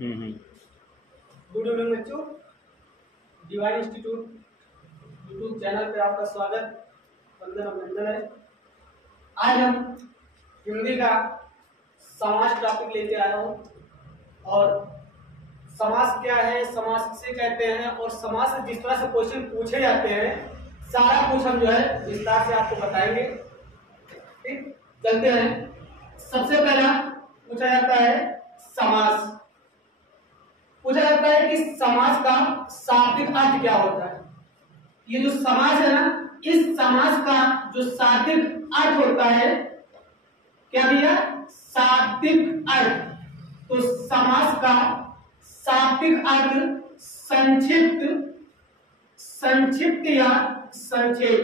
Good evening बच्चों, divine institute YouTube channel पे आपका स्वागत, वंदन अभिनंदन है। आज हम हिंदी का समास टॉपिक लेके आया हूँ और समास क्या है, समास किसे कहते हैं और समास से जिस तरह से क्वेश्चन पूछे जाते हैं सारा कुछ हम जो है विस्तार से आपको बताएंगे। ठीक, चलते हैं। सबसे पहला पूछा जाता है समास। पूछा जाता है कि समास का शाब्दिक अर्थ क्या होता है। ये जो समास है ना, इस समास का जो शाब्दिक अर्थ होता है, क्या भैया? शाब्दिक अर्थ। तो समास का शाब्दिक अर्थ संक्षिप्त या संक्षेप।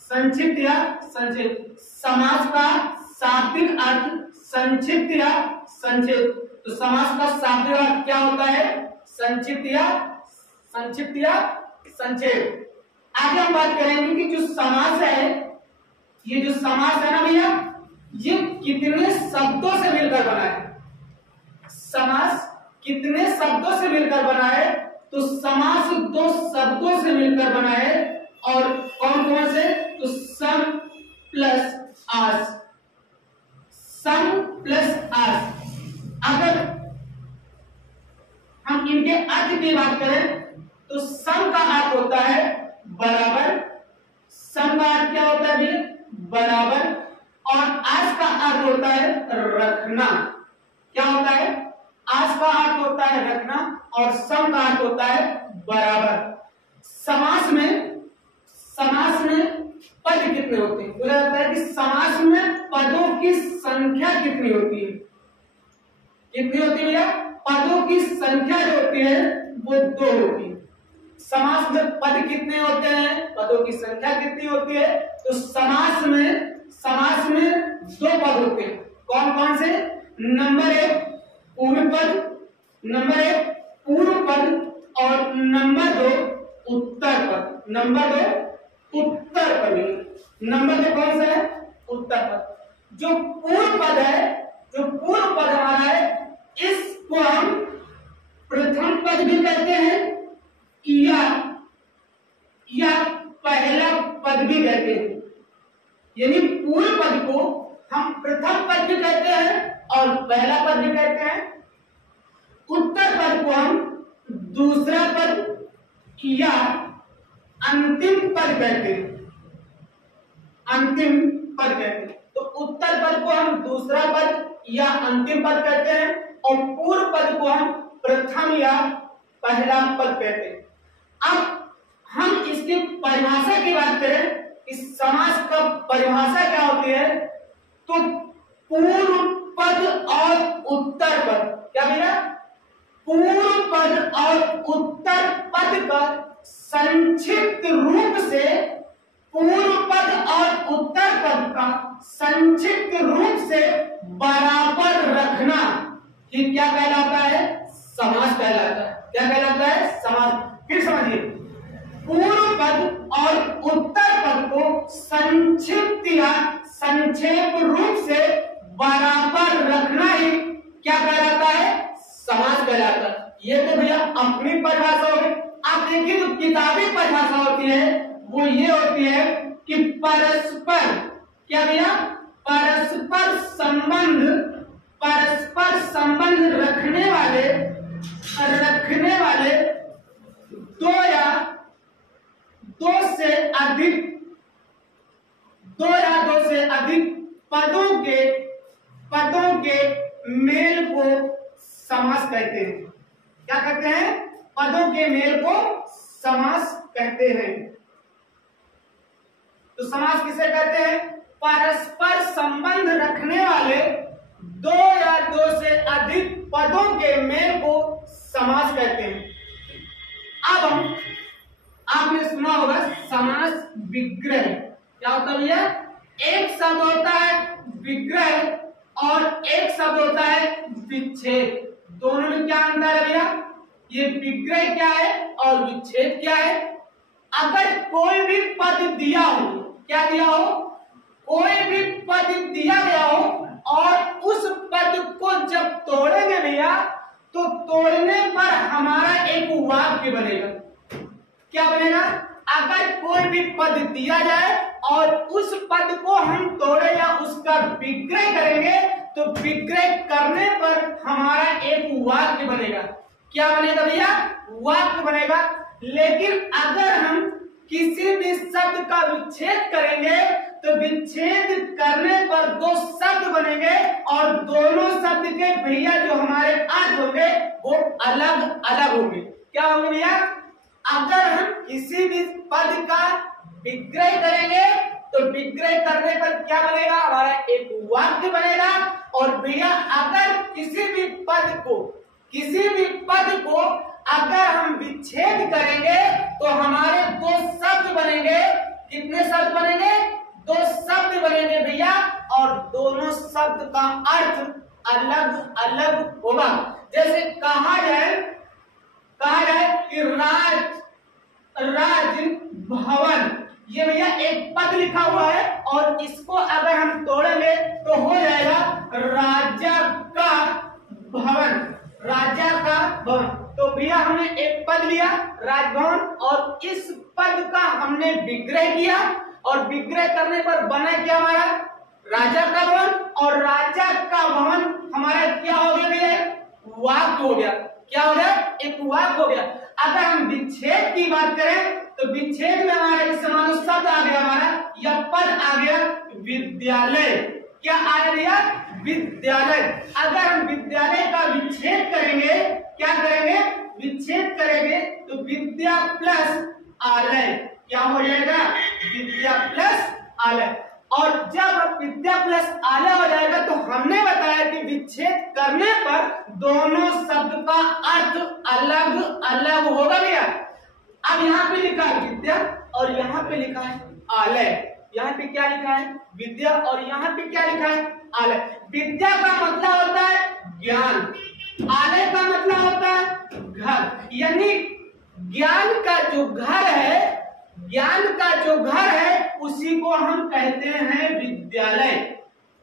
संक्षिप्त या संक्षेप। समास का शाब्दिक अर्थ संक्षिप्त या संक्षेप। तो समास का शाब्दिक अर्थ क्या होता है? संक्षिप्त या संक्षेप। आगे हम बात करेंगे कि जो समास है, ये जो समास है ना भैया, ये कितने शब्दों से मिलकर बना है। समास कितने शब्दों से मिलकर बना है? तो समास दो शब्दों से मिलकर बना है। और कौन कौन से? तो सम प्लस आस। सम प्लस आस। अगर हम इनके अर्थ की बात करें तो सम का अर्थ होता है बराबर। सम का अर्थ क्या होता है भैया? बराबर। और आस का अर्थ होता है रखना। क्या होता है? आस का अर्थ होता है रखना और सम का अर्थ होता है बराबर। समास में पद कितने होते हैं? बोला जाता है कि समास में पदों की संख्या कितनी होती है? कितनी होती है भैया? पदों की संख्या जो होती है वो 2 होती है। समास में पद कितने होते हैं? पदों की संख्या कितनी होती है? तो समास में 2 पद होते हैं। कौन कौन से? नंबर 1 पूर्व पद और नंबर 2 उत्तर पद। नंबर 2 उत्तर पद। नंबर 2 कौन सा है? उत्तर पद। जो पूर्व पद हमारा है, इसको हम प्रथम पद भी कहते हैं या पहला पद भी कहते हैं। यानी पूर्व पद को हम प्रथम पद भी कहते हैं और पहला पद भी कहते हैं। उत्तर पद को हम दूसरा पद या अंतिम पद कहते हैं। अंतिम पद कहते हैं। तो उत्तर पद को हम दूसरा पद या अंतिम पद कहते हैं और पूर्व पद को हम प्रथम या पहला पद कहते हैं। अब हम इसकी परिभाषा की बात करें, इस समास का परिभाषा क्या होती है? तो पूर्व पद और उत्तर पद। क्या भैया? पूर्व पद और उत्तर पद का संक्षिप्त रूप से, पूर्व पद और उत्तर पद का संक्षिप्त रूप से बराबर रखना, ये क्या कहलाता है? समास कहलाता है। क्या कहलाता है? समास। फिर समझिए, पूर्व पद और उत्तर पद को संक्षिप्त या संक्षेप रूप से बराबर रखना ही क्या कहलाता है? समास कहलाता है। ये तो भैया अपनी परिभाषा होगी। आप देखिए जो किताबी परिभाषा होती है वो ये होती है कि परस्पर, क्या भैया? परस्पर संबंध रखने वाले दो या दो से अधिक पदों के मेल को समास कहते हैं। क्या कहते हैं? पदों के मेल को समास कहते हैं। तो समास किसे कहते हैं? परस्पर संबंध रखने वाले 2 या 2 से अधिक पदों के मेल को समास कहते हैं। अब आपने सुना होगा समास विग्रह। क्या होता है भैया? एक शब्द होता है विग्रह और एक शब्द होता है विच्छेद। दोनों में क्या अंतर है भैया? ये विग्रह क्या है और विच्छेद क्या है? अगर कोई भी पद दिया हो, क्या दिया हो? कोई भी पद दिया गया हो और उस पद को जब तोड़ेंगे भैया तोड़ने पर हमारा एक वाक्य बनेगा। क्या बनेगा? अगर कोई भी पद दिया जाए और उस पद को हम तोड़े या उसका विग्रह करेंगे तो विग्रह करने पर हमारा एक वाक्य बनेगा। क्या बनेगा भैया? वाक्य बनेगा। लेकिन अगर हम किसी भी शब्द का विच्छेद करेंगे तो विच्छेद करने पर दो शब्द बनेंगे और दोनों शब्द के भैया जो हमारे अर्थ होंगे वो अलग अलग होंगे। क्या होंगे भैया? अगर हम किसी भी पद का विग्रह करेंगे तो विग्रह करने पर क्या बनेगा? हमारा एक वाक्य बनेगा। और भैया अगर किसी भी पद को अगर हम विच्छेद करेंगे तो हमारे दो शब्द बनेंगे। कितने शब्द बनेंगे? दो शब्द बनेंगे भैया, और दोनों शब्द का अर्थ अलग अलग होगा। जैसे कहा जाए कि राज भवन, ये भैया एक पद लिखा हुआ है और इसको अगर हम तोड़ेंगे तो हो जाएगा राजा का भवन। राजा का भवन। तो भैया हमने एक पद लिया राजभवन और इस पद का हमने विग्रह किया और विग्रह करने पर बना क्या हमारा? राजा का भवन। और राजा का भवन हमारा क्या हो गया भैया? वाक्य हो गया। क्या हो गया? एक वाक्य हो गया। अगर हम विच्छेद की बात करें तो विच्छेद में हमारे समान शब्द आ गया हमारा, या पद आ गया विद्यालय। क्या आया भैया? विद्यालय। अगर हम विद्यालय का विच्छेद करेंगे, क्या करेंगे? विच्छेद करेंगे तो विद्या प्लस आलय। क्या हो जाएगा? विद्या प्लस आलय। और जब विद्या प्लस आलय हो जाएगा तो हमने बताया कि विच्छेद करने पर दोनों शब्द का अर्थ अलग अलग होगा भैया। अब यहाँ पे लिखा है विद्या और यहाँ पे लिखा है आलय। यहाँ पे क्या लिखा है? विद्या और यहाँ पे क्या लिखा है? आलय। विद्या का मतलब होता है ज्ञान, आलय का मतलब होता है घर। यानी ज्ञान का जो घर है उसी को हम कहते हैं विद्यालय।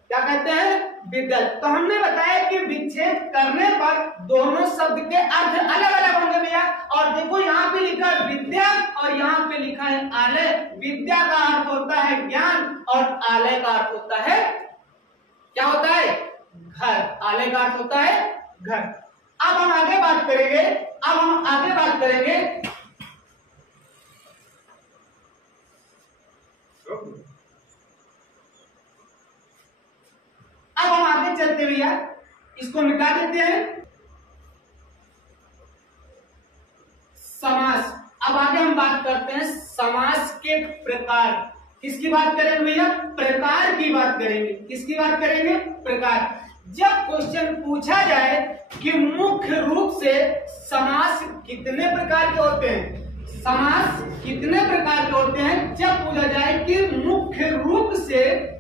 क्या कहते हैं? विद्यालय। तो हमने बताया कि विच्छेद करने पर दोनों शब्द के अर्थ अलग अलग होंगे भैया। और देखो यहाँ पे लिखा है विद्या और यहाँ पे लिखा है आलय। विद्या का अर्थ होता है ज्ञान और आलय का अर्थ होता है, क्या होता है? घर। आलय का अर्थ होता है घर। अब हम आगे बात करेंगे। अब हम आगे चलते भैया, इसको मिटा देते हैं। समास। अब आगे हम बात करते हैं समास के प्रकार। किसकी बात करेंगे भैया? प्रकार की बात करेंगे। किसकी बात करेंगे? प्रकार। जब क्वेश्चन पूछा जाए कि मुख्य रूप से समास कितने प्रकार के होते हैं, समास कितने प्रकार के होते हैं, जब पूछा जाए कि मुख्य रूप से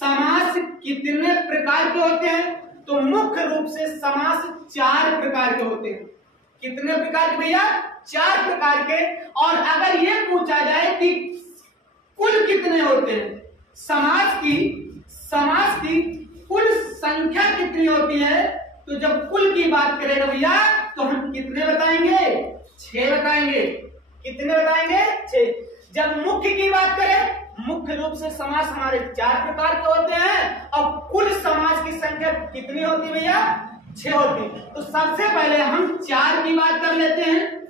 समास कितने प्रकार के होते हैं, तो मुख्य रूप से समास 4 प्रकार के होते हैं। कितने प्रकार के भैया? 4 प्रकार के। और अगर ये पूछा जाए कि कुल कितने होते हैं, समास की कुल संख्या कितनी होती है, तो जब कुल की बात करेंगे भैया तो हम कितने बताएंगे? 6 बताएंगे। कितने बताएंगे? 6। जब मुख्य की बात करें, मुख्य रूप से समास हमारे 4 प्रकार के होते हैं और कुल समास की संख्या कितनी होती है भैया? 6 होती। तो सबसे पहले हम 4 की बात कर लेते हैं।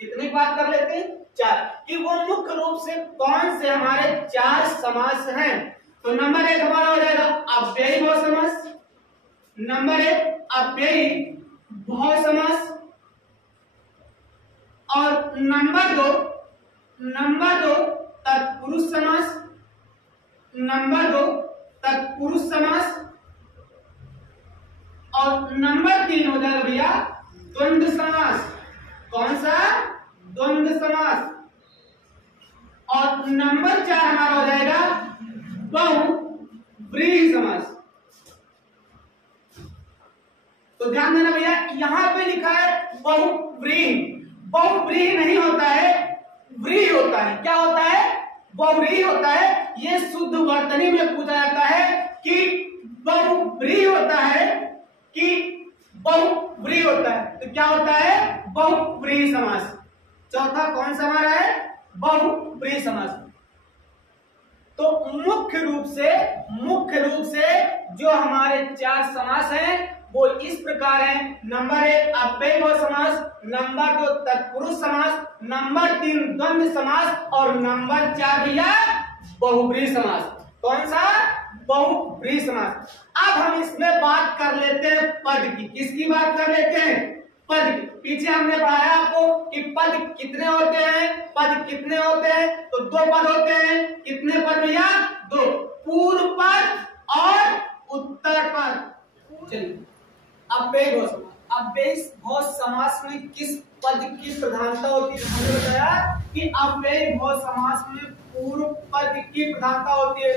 कितने की बात कर लेते हैं? 4। कि वो मुख्य रूप से कौन से हमारे 4 समास हैं। तो नंबर 1 हमारा हो जाएगा अव्ययी बहु समास। नंबर 1 अव्ययी बहु समास। और नंबर 2 तत्पुरुष समास। नंबर 2 तत्पुरुष समास। और नंबर 3 हो जाएगा भैया द्वंद्व समास। कौन सा? द्वंद्व समास। और नंबर 4 हमारा हो जाएगा बहुव्रीहि समास। तो ध्यान देना भैया, यहां पे लिखा है बहुव्रीहि। बहुव्रीहि नहीं होता है, व्रीहि होता है। क्या होता है? बहुव्रीहि होता है। ये शुद्ध वर्तनी में पूछा जाता है कि बहुव्रीहि होता है कि बहुव्रीहि होता है। तो क्या होता है? बहुव्रीहि समास। चौथा कौन सा हमारा है? बहुव्रीहि समास। तो मुख्य रूप से जो हमारे 4 समास हैं वो इस प्रकार हैं। नंबर 1 अव्ययीभाव समास, नंबर 2 तत्पुरुष समास, नंबर 3 द्वंद्व समास और नंबर 4 भैया बहुव्रीहि समास। कौन सा? बहुव्रीहि समास। अब हम इसमें बात कर लेते हैं पद की। किसकी बात कर लेते हैं? पद की। पीछे हमने पढ़ाया आपको कि पद कितने होते हैं। पद कितने होते हैं? तो 2 पद होते हैं। कितने पद भैया? 2, पूर्व पद और उत्तर पद। चलिए अव्ययीभाव समास में किस पद की प्रधानता होती है? हमने बताया कि अव्ययीभाव समास में पूर्व पद की प्रधानता होती है।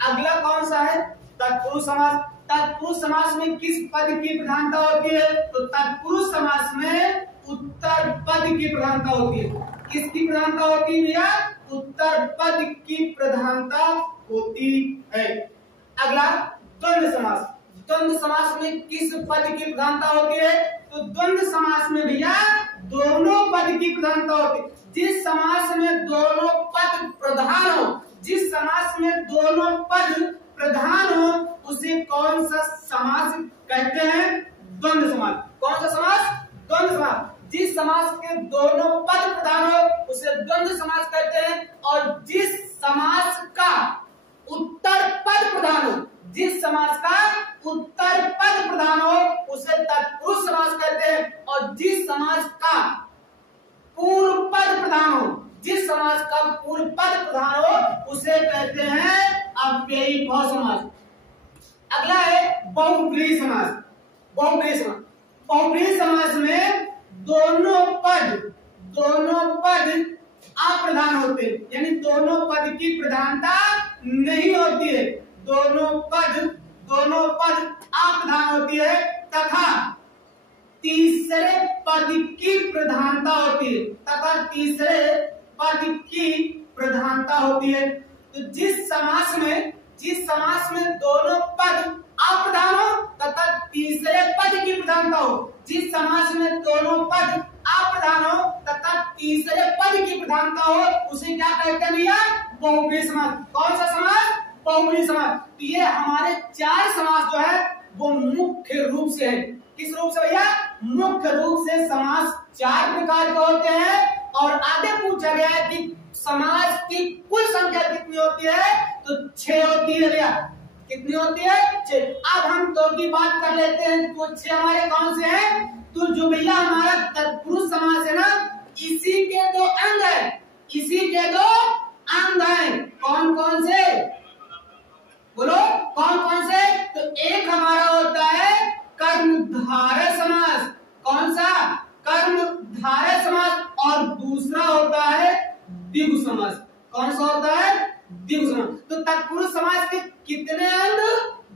अगला कौन सा है? तत्पुरुष समास। तत्पुरुष समास में किस पद की प्रधानता होती है? तो तत्पुरुष समास में उत्तर पद की प्रधानता होती है। किसकी प्रधानता होती है भैया? उत्तर पद की प्रधानता होती है। अगला द्वंद्व समास। द्वंद्व समास में किस पद की प्रधानता होती है? तो द्वंद्व समास में भैया दोनों पद की प्रधानता होती है। जिस समास में दोनों पद प्रधान हो, जिस समास में दोनों पद प्रधान हो, उसे कौन सा समास कहते हैं? द्वंद्व समास। कौन सा समास? द्वंद्व समास। जिस समास के दोनों पद प्रधान हो उसे द्वंद्व समास कहते हैं। और जिस समास का उत्तर पद प्रधान हो, जिस समास का उत्तर पद प्रधान हो उसे तत्पुरुष समास कहते हैं। और जिस समास का पूर्व पद प्रधान हो, जिस समास का पूर्व पद प्रधान हो उसे कहते हैं अव्ययीभाव समास। अगला है बहुव्रीहि समास। बहुव्रीहि समास में दोनों पद अप्रधान होते हैं, यानी दोनों पद की प्रधानता नहीं होती है। दोनों पद अप्रधान होती है तथा तीसरे पद की प्रधानता होती है। तो जिस समास में दोनों पद अप्रधान हो तथा तीसरे पद की प्रधानता हो, जिस समास में दोनों पद अप्रधान हो तथा तीसरे पद की प्रधानता हो उसे क्या कहते हैं भैया? बहुव्रीहि समास। कौन सा समास? बहुव्रीहि समास। तो ये हमारे 4 समास जो है वो मुख्य रूप से है। किस रूप से भैया? मुख्य रूप से समास 4 प्रकार के होते हैं। और आगे पूछा गया है कि समास की कुल संख्या कितनी होती है? तो 6 होती है भैया। कितनी होती है? 6। अब हम 2 की बात कर लेते हैं। तो 6 हमारे कौन से हैं? तो जो भैया हमारा तत्पुरुष समास है ना, इसी के 2 अंग है। इसी के 2 अंग हैं। कौन कौन से? बोलो कौन कौन से? तो एक हमारा होता है कर्मधारय समास। कौन सा? कर्मधारय समास। और दूसरा होता है द्विगु समास। कौन सा होता है? द्विगु समास। तो तत्पुरुष समास के कितने अंग?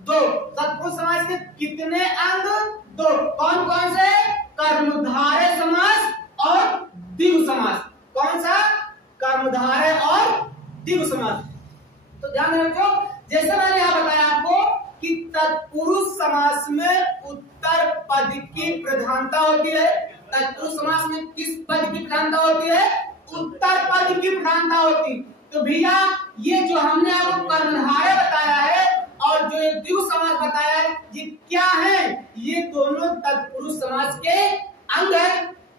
2। तत्पुरुष समास के कितने अंग? 2। कौन कौन से? कर्मधारय समास और द्विगु समास। कौन सा? कर्मधारय और द्विगु समास। तो ध्यान रखो, जैसे मैंने यहां बताया आपको कि तत्पुरुष समास में उत्तर पद की प्रधानता होती है। तत्पुरुष समास में किस पद की प्रधानता होती है? उत्तर पद की प्रधानता होती। तो भैया ये जो हमने आपको कर्मधारय बताया है और जो द्विगु समास बताया है, ये क्या है? ये दोनों तत्पुरुष समास के अंग है।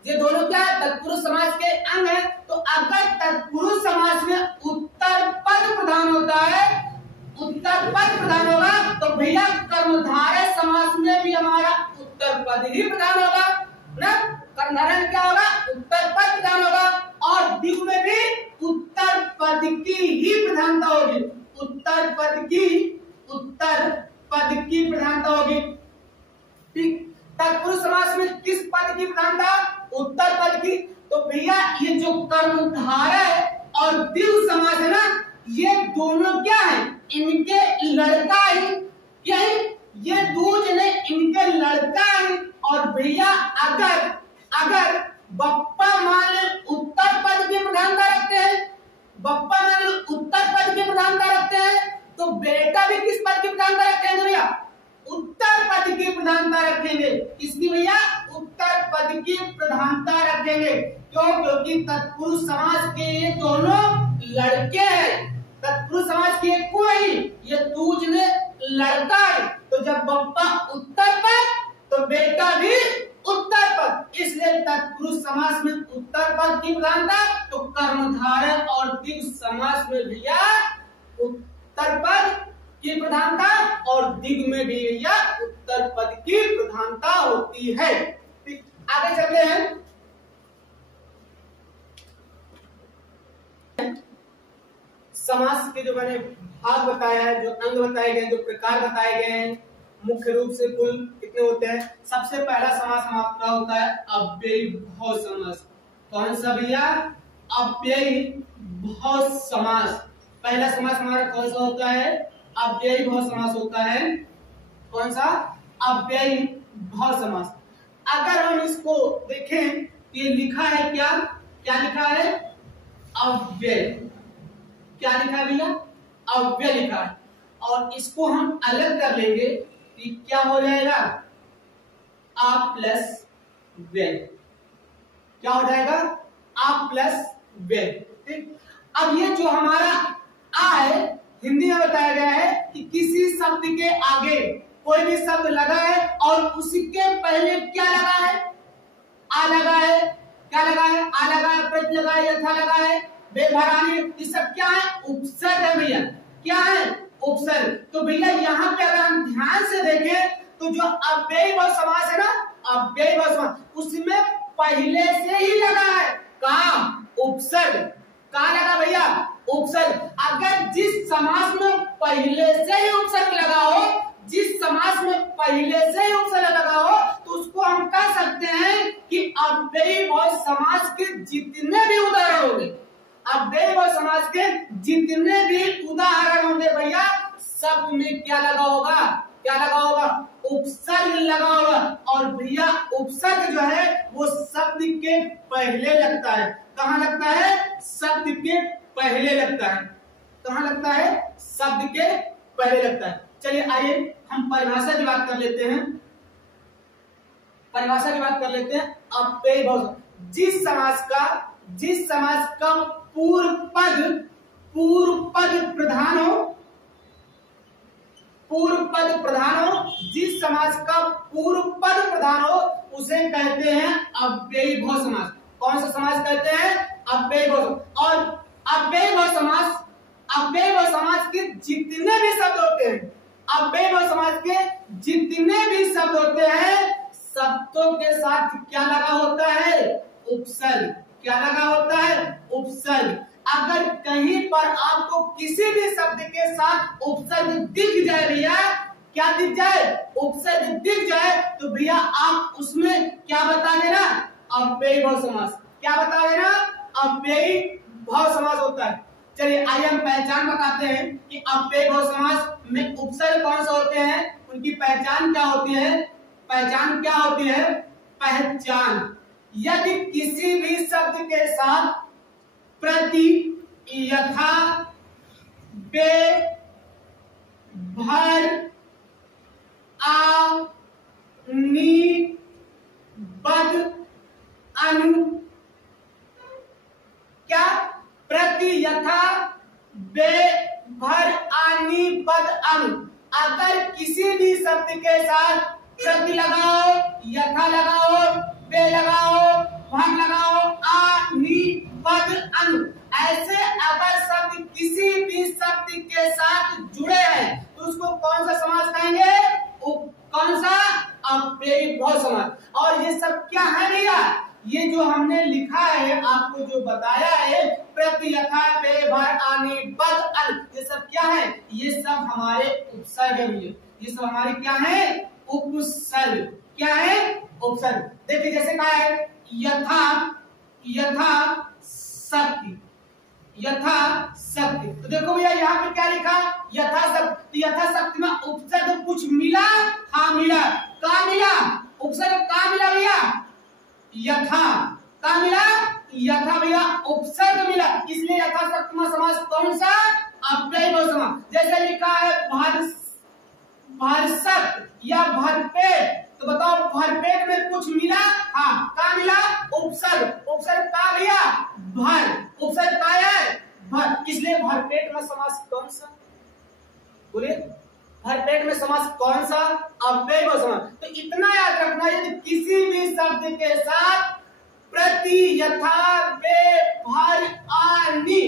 ये दोनों क्या है? तत्पुरुष समास के अंग है। तो अगर तत्पुरुष समास में उत्तर पद प्रधान होता है, उत्तर पद प्रधान होगा, तो भैया कर्मधारय समास में भी हमारा उत्तर पद ही प्रधान होगा ना। कर्मधारय में क्या होगा? उत्तर पद प्रधान होगा। और द्विगु में भी उत्तर पद की ही प्रधानता होगी। उत्तर पद की प्रधानता होगी। ठीक। तत्पुरुष समास में किस पद की प्रधानता? उत्तर पद की। तो भैया ये जो कर्मधारय और द्विगु समास है ना, ये दोनों क्या है? इनके लड़का ही, ये दो जने इनके लड़का है। और भैया अगर बप्पा मान उत्तर पद की प्रधानता रखते हैं, बप्पा मान उत्तर पद की प्रधानता रखते हैं, तो बेटा भी किस पद की प्रधानता रखते हैं भैया? उत्तर पद की प्रधानता रखेंगे। किसकी भैया? उत्तर पद की प्रधानता रखेंगे। क्यों? क्योंकि तत्पुरुष समास के ये दोनों लड़के हैं। तत्पुरुष समास के कोई ये दूज ने लड़का है, तो जब बप्पा उत्तर पद तो बेटा भी उत्तर पद, इसलिए तत्पुरुष समास में उत्तर पद की प्रधानता, तो कर्मधारय और द्विग समास में भैया उत्तर पद की प्रधानता और दिग में भी भैया उत्तर पद की प्रधानता होती है। आगे चलते हैं। समास के जो मैंने भाग बताया है, जो अंग बताए गए, जो प्रकार बताए गए हैं, मुख्य रूप से कुल कितने होते हैं? सबसे पहला समास आपका होता है अव्ययी भाव समास। कौन सा भैया? अव्ययी भाव समास। पहला समास हमारा कौन सा होता है? अव्ययी भाव समास होता है। कौन सा? अव्ययी भाव समास। अगर हम इसको देखें, ये लिखा है क्या? क्या लिखा है? अव्यय। क्या लिखा है भैया? अव्यय लिखा है। और इसको हम अलग कर लेंगे, ये क्या हो जाएगा? आ प्लस व्यय। क्या हो जाएगा? आ प्लस व्यय। ठीक। अब ये जो हमारा आ है, हिंदी में बताया गया है कि किसी शब्द के आगे कोई भी शब्द लगा है और उसके पहले क्या लगा है? आ लगा है। क्या लगा है? आ लगा है, प्रत्यय लगा है, यथा लगा है, बेभरानी, ये सब क्या है? उपसर्ग है भैया। क्या है? उपसर्ग। तो भैया यहाँ पे अगर हम ध्यान से देखें तो जो अव्ययी भाव समास है ना, अव्ययी भाव समास, उसमें पहले से ही लगा है कहाँ? उपसर्ग। कहाँ लगा भैया? उपसर्ग। अगर जिस समास में पहले से ही उपसर्ग लगा हो, जिस समास में पहले से ही उपसर्ग लगा हो, तो उसको हम कह सकते हैं कि अव्ययी भाव समास के जितने भी उदाहरण होंगे, अव्ययी भाव समास के जितने भी उदाहरण होंगे भैया, सब में क्या लगा होगा? क्या लगा होगा? उपसर्ग लगा होगा। और भैया उपसर्ग जो है वो शब्द के पहले लगता है। कहाँ लगता है? शब्द के पहले लगता है। कहाँ लगता है? शब्द के पहले लगता है। चलिए आइए हम परिभाषा की बात कर लेते हैं। परिभाषा की बात कर लेते हैं। अव्ययी भाव, जिस समास का पूर्व पद प्रधान हो, पूर्व पद प्रधान हो, जिस समास का पूर्व पद प्रधान हो, उसे कहते हैं अव्ययी भाव समास। कौन सा समास कहते हैं? अव्ययी भाव। और अव्ययी भाव समास के जितने भी शब्द होते हैं, अव्ययी भाव समास के जितने भी शब्द होते हैं, शब्दों के साथ क्या लगा होता है? उपसर्ग। क्या लगा होता है? उपसर्ग। अगर कहीं पर आपको किसी भी शब्द के साथ उपसर्ग दिख जाए भैया, क्या दिख जाए? उपसर्ग दिख जाए, तो भैया आप उसमें क्या बता देना? अव्ययी भाव समास। क्या बता देना? अव्ययी भाव समास होता है। चलिए आइए हम पहचान बताते हैं कि अव्ययी भाव समास में उपसर्ग कौन सा होते हैं, उनकी पहचान क्या होती है? पहचान क्या होती है? पहचान, यदि किसी भी शब्द के साथ प्रति, यथा, बे, भर, आ, नी, बद, अनु, क्या? प्रति, यथा, बे, भर, आनी, पद, अनु। अगर किसी भी शब्द के साथ प्रति लगाओ, यथा लगाओ, बे लगाओ, भर लगाओ, आ, नी, पद, अनु, ऐसे अगर शब्द किसी भी शब्द के साथ जुड़े हैं तो उसको कौन सा समास कहेंगे? कौन सा? अव्ययी भाव समास। और ये सब क्या है भैया? ये जो हमने लिखा है, आपको जो बताया है, प्रति, यथा, बे, भर, आनी, पद, अनु, ये सब क्या है? ये सब हमारे उपसर्ग है भैया। ये सब हमारे क्या है? उपसर्ग। क्या है? उपसर्ग। देखिए जैसे कहा है यथा शक्ति, यथा शक्ति। तो देखो भैया यहाँ पे क्या लिखा? यथा शक्ति। तो यथा शक्ति में उपसर्ग कुछ मिला? हाँ मिला। कहाँ मिला? उपसर्ग कहाँ मिला भैया? यथा। कहाँ मिला? यथा भैया उपसर्ग मिला, इसलिए यथा शक्ति में समास कौन सा? अव्ययी भाव समास। जैसे लिखा है भरसक या भरपेट। तो बताओ भरपेट में कुछ मिला, हाँ क्या मिला, उपसर्ग। उपसर्ग का भैया भर, उपसर्ग का है भर, इसलिए भरपेट में समास कौन सा, बोलिए भरपेट में समास कौन सा, अव्ययभाव समास। तो इतना याद रखना, यदि किसी भी शब्द के साथ प्रति यथा वे भर आनी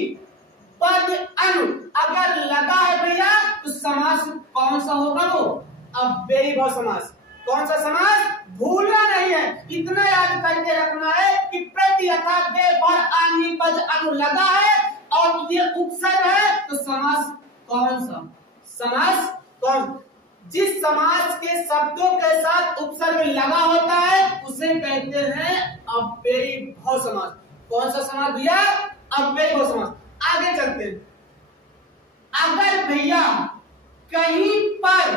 पद अनु अगर लगा है भैया तो समास कौन सा होगा, वो अव्ययभाव समास। कौन सा समास, भूलना नहीं है, इतना याद करके रखना है कि प्रति यथा वे भर आनी पद अनु लगा है और ये उपसर्ग है, तो समास कौन सा, समास कौन, जिस समास के शब्दों के साथ उपसर्ग लगा होता है उसे कहते हैं अव्ययभाव समास। कौन सा समास भैया, अव्ययभाव समास। आगे चलते हैं। अगर भैया कहीं पर,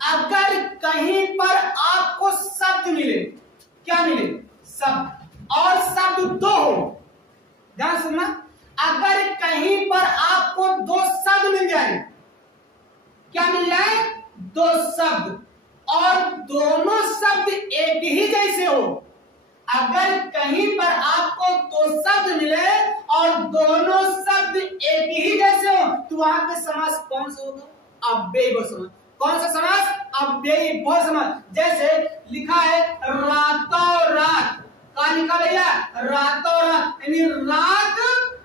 अगर कहीं पर आपको शब्द मिले, क्या मिले, शब्द, और शब्द दो हो, ध्यान सुनना, अगर कहीं पर आपको दो शब्द मिल जाए, क्या मिल जाए, दो शब्द, और दोनों शब्द एक ही जैसे हो। अगर कहीं पर आपको दो शब्द मिले और दोनों शब्द एक ही जैसे हो तो वहां पे समास कौन सा होगा, अव्ययभाव समास। कौन सा समास, अव्ययभाव समास। जैसे लिखा है रातों रात, क्या लिखा भैया, रातों रात, यानी रात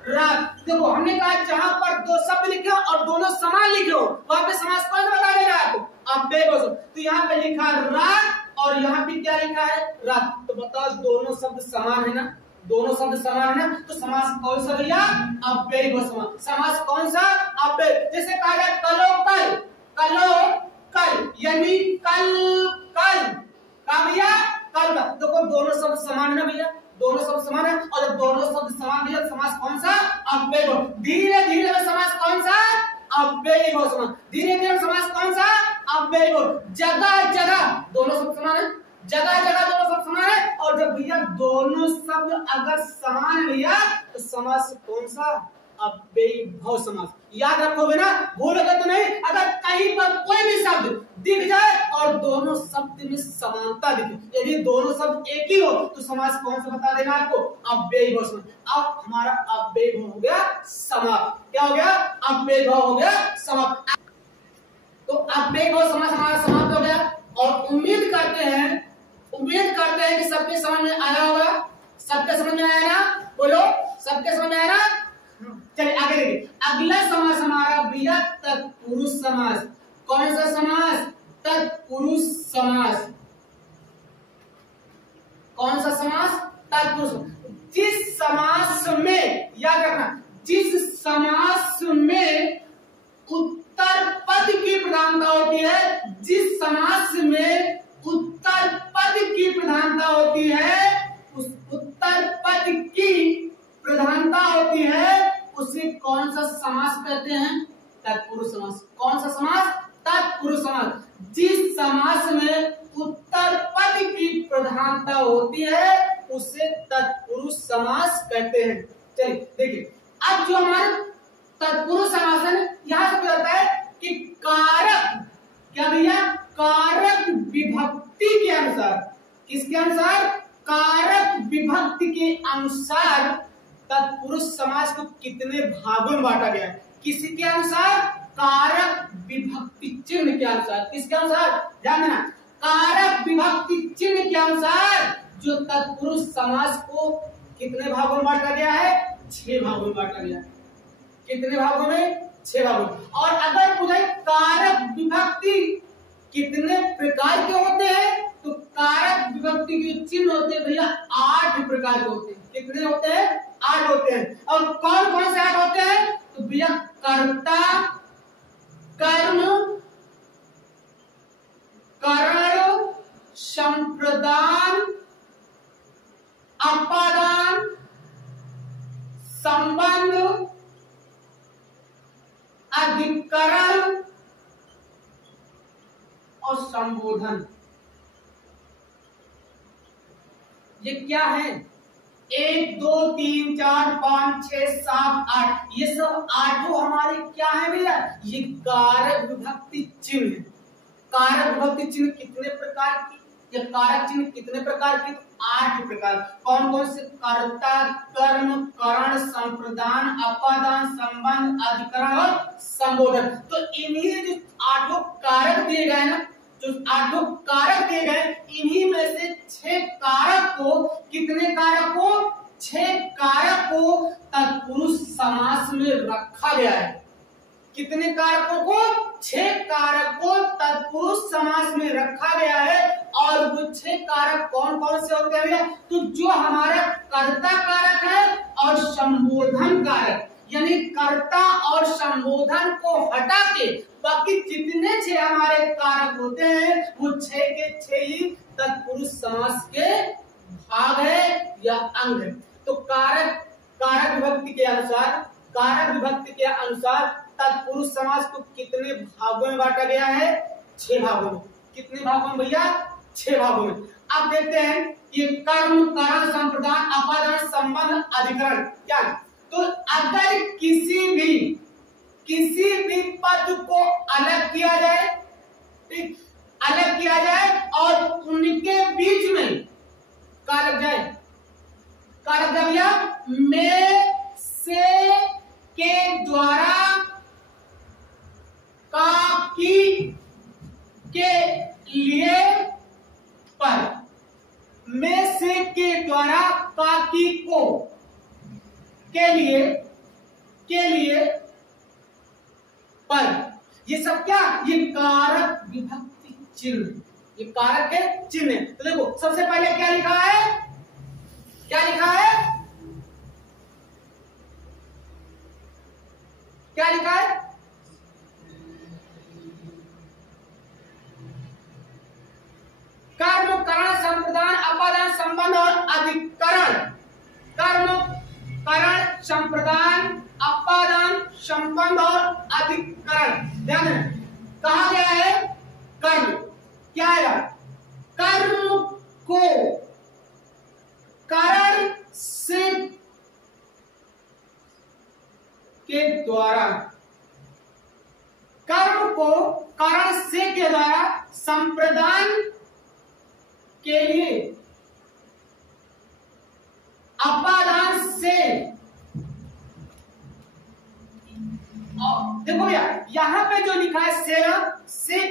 रात। देखो हमने कहा जहां पर दो शब्द लिखे हो और दोनों समान लिखे हो वहां पे समास कौन सा बता देगा आपको, अव्ययभाव। तो यहाँ पे लिखा रात और यहाँ पे क्या लिखा है, रात। तो बताओ दोनों शब्द समान है ना, दोनों शब्द समान है ना, तो समास कौन सा भैया, अव्ययभाव समास। समास कौन सा, अव्यय। जैसे कहा जाए कलो कल, कलो कल, यानी कल कल, का भैया कल का। देखो दोनों शब्द समान है ना भैया, दोनों शब्द समान है, और जब दोनों शब्द समान है समास कौन सा, अव्ययभाव। धीरे धीरे में समास कौन सा, अव्ययभाव समास। धीरे धीरे समास कौन सा, अव्ययभाव। जगह जगह दोनों शब्द समान है, जगह जगह दोनों शब्द समान है, और जब भैया दोनों शब्द अगर समान है भैया तो समास कौन सा, अव्ययभाव समास। याद रखोगे ना, भूलोगे तो नहीं। अगर कहीं पर कोई भी शब्द दिख जाए और दोनों शब्द में समानता दिखे, यदि दोनों शब्द एक ही हो तो समास कौन सा बता देना आपको, अव्ययभाव समास। अब हमारा अव्ययभाव हो गया समाप्त। क्या हो गया, अव्ययभाव हो गया समाप्त। तो अव्ययभाव समास हमारा समाप्त हो गया, और उम्मीद करते हैं कि सबके समझ में आया होगा। सबके समझ में आया ना, बोलो सबके समझ में आया ना। चलिए आगे देखिए, अगला समास हमारा भैया तत्पुरुष समास। कौन सा समास, तत्पुरुष समास। कौन सा समास, तत्पुरुष। जिस समास में, याद रखना, जिस समास में उत्तर पद की प्रधानता होती है, जिस समास में उत्तर पद की प्रधानता होती है, उस उत्तर पद की प्रधानता होती है उसे कौन सा समास कहते हैं, तत्पुरुष समास। कौन सा समास, तत्पुरुष समास। जिस समास में उत्तर पद की प्रधानता होती है उसे तत्पुरुष समास कहते हैं। चलिए देखिए, अब जो हमारे तत्पुरुष समास है यहां से बताता है कि कारक, क्या भैया, कारक विभक्ति के अनुसार, किसके अनुसार, कारक विभक्ति के अनुसार तत्पुरुष समास को कितने भागों में बांटा गया है। किसके अनुसार, कारक विभक्ति चिन्ह के अनुसार। किसके अनुसार, ध्यान देना, कारक विभक्ति चिन्ह के अनुसार जो तत्पुरुष समास को कितने भागों में बांटा गया है, 6 भागों में बांटा गया है। कितने भागों में, 6 भागों में। और अगर पूछे कारक विभक्ति कितने प्रकार के होते हैं, तो कारक विभक्ति के चिन्ह होते हैं भैया 8 प्रकार के होते हैं। कितने होते हैं, 8 होते हैं। और कौन कौन से 8 होते हैं, तो भैया कर्ता, कर्म, करण, संप्रदान, अपादान, संबंध, अधिकरण और संबोधन। ये क्या है, 1 2 3 4 5 6 7 8, ये सब 8 हमारे क्या है भैया, ये कारक विभक्ति चिन्ह है। कारक विभक्ति चिन्ह कितने प्रकार की, या कारक चिन्ह कितने प्रकार की? 8 प्रकार। कौन कौन से? कर्ता, कर्म, करण, संप्रदान, अपादान, संबंध, अधिकरण और संबोधन। तो इन्हीं जो 8 कारक दिए गए ना, जो 8 कारक दिए गए, इन्हीं में से 6 कारक को, कितने कारक को? 6 कारक को तत्पुरुष समास में रखा गया है। कितने कारकों को? 6 कारक को तत्पुरुष समास में रखा गया है। और वो 6 कारक कौन कौन से होते हैं? तो जो हमारा कर्ता कारक है और संबोधन कारक, यानी कर्ता और संबोधन को हटा के बाकी जितने 6 हमारे कारक होते हैं वो 6 के 6 ही तत्पुरुष समास के भाग है या अंग है। तो कारक विभक्ति के अनुसार तत्पुरुष समास को कितने भागों में बांटा गया है? 6 भागों में। कितने भागों में भैया? 6 भागों में। अब देखते हैं ये कर्म, करण, संप्रदान, अपादान, संबंध, अधिकरण क्या? तो अगर किसी भी पद को अलग किया जाए, ठीक, अलग किया जाए और उनके बीच में क्या लग जाए? क्या लग जाए भैया? में, से, के द्वारा, का, की, के लिए, पर, में से, के द्वारा, का, की, को, के लिए, पर, ये सब क्या? ये कारक विभक्ति चिन्ह, ये कारक के चिन्ह। तो देखो सबसे पहले क्या लिखा है? क्या लिखा है? क्या लिखा है? कर्म, करण, संप्रदान, अपादान, संबंध और अधिकरण। कर्म, करण, संप्रदान, अपादान, संबंध और अधिकरण। ध्यान है, कहा गया है कर्म। क्या है? कर्म को करण से के द्वारा, कर्म को करण से के द्वारा, संप्रदान के लिए, अपादान से, देखो भैया यहाँ पे जो लिखा है से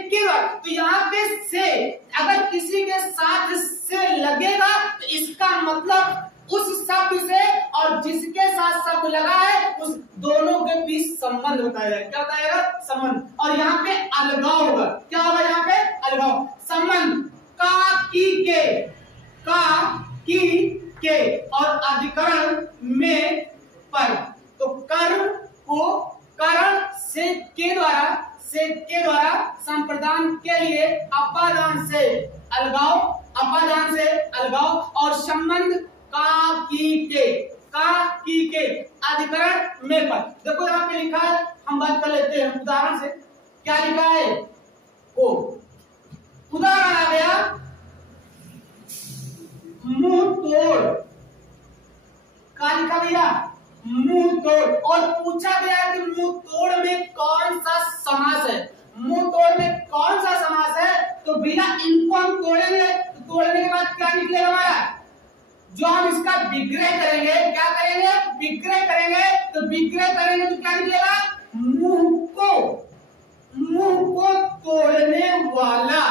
के द्वारा, तो यहाँ पे से अगर किसी के साथ से लगेगा तो इसका मतलब उस शब्द से और जिसके साथ शब्द लगा है उस दोनों के बीच संबंध बताया जाएगा। क्या बताएगा? संबंध। और यहाँ पे अलगाव होगा। क्या होगा यहाँ पे? अलगाव। संबंध का, की, के और अधिकरण में, पर। तो कर्म को करण से के द्वारा, संप्रदान के लिए, अपादान से अलगाव और संबंध का, की, के अधिकरण में, पर। देखो यहाँ पे लिखा है, हम बात कर लेते हैं उदाहरण से। क्या लिखा है? को उदाहरण आ गया, मुंह तोड़। क्या लिखा भैया? मुंह तोड़। और पूछा गया है कि मुंह तोड़ में कौन सा समास है? मुंह तोड़ में कौन सा समास है? तो भैया इनको हम तोड़ेंगे, तो तोड़ने के बाद क्या निकलेगा हमारा? जो हम इसका विग्रह करेंगे, क्या करेंगे? विग्रह करेंगे। तो विग्रह करेंगे तो क्या निकलेगा? मुंह को तोड़ने वाला